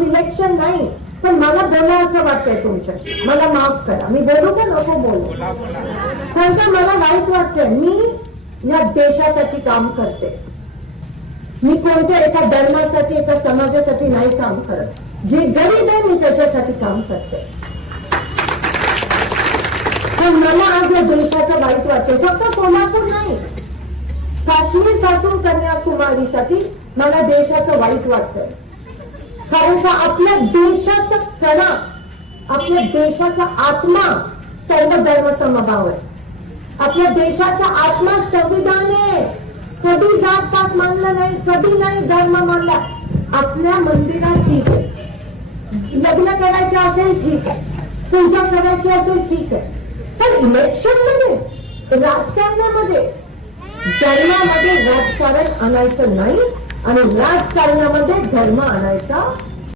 आज इलेक्शन नाही पण मला बोला असं वाटतंय तुमच्याशी. मला माफ करा. मी बोलू का नको बोलू? कारण का मला वाईट वाटतंय मी या देशासाठी काम करते. मी कोणत्या एका धर्मासाठी एका समाजासाठी नाही काम करत. जे गरीब आहे मी त्याच्यासाठी काम करते. पण मला आज या देशाचं वाईट वाटतं फक्त सोलापूर नाही. काश्मीरपासून कन्याकुमारीसाठी मला देशाचं वाईट वाटतं कारण का आपल्या देशाचा कणा आपल्या देशाचा आत्मा सर्व धर्म समभाव आहे. आपल्या देशाचा आत्मा संविधान आहे. कधी जात पात मानलं नाही कधी नाही धर्म मानला. आपल्या मंदिरात ठीक आहे. लग्न करायचं असेल ठीक आहे. पूजा करायची असेल ठीक आहे. पण इलेक्शनमध्ये राजकारणामध्ये धर्मामध्ये राजकारण आणायचं नाही आणि राजकारणामध्ये धर्म आणायचा